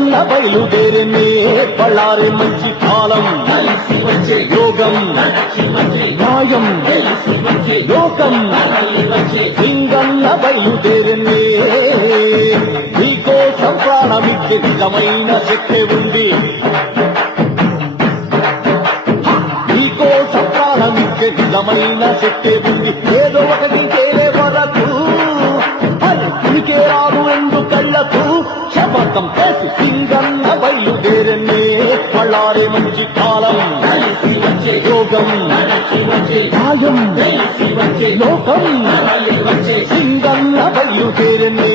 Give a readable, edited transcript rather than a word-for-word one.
సింగన్న బయలుదేరినే పళ్ళారే మంచి కాలం యోగం న్యాయం లోకం సింగన్న బయలుదేరినే నీకోసం ప్రాణమిచ్చే నిజమైన శక్తి ఉంది నీకోసం ప్రాణమిచ్చే నిజమైన శక్తి ఉంది ఏదో ఒకటి తేలే వరకు ఉనికే రాదు ఎందు కళ్ళకు శపథం చేసి సింగన్న బయలుదేరనే పళ్ళారే మంచి కాలం యోగం న్యాయం లోకం సింగన్న బయలుదేరనే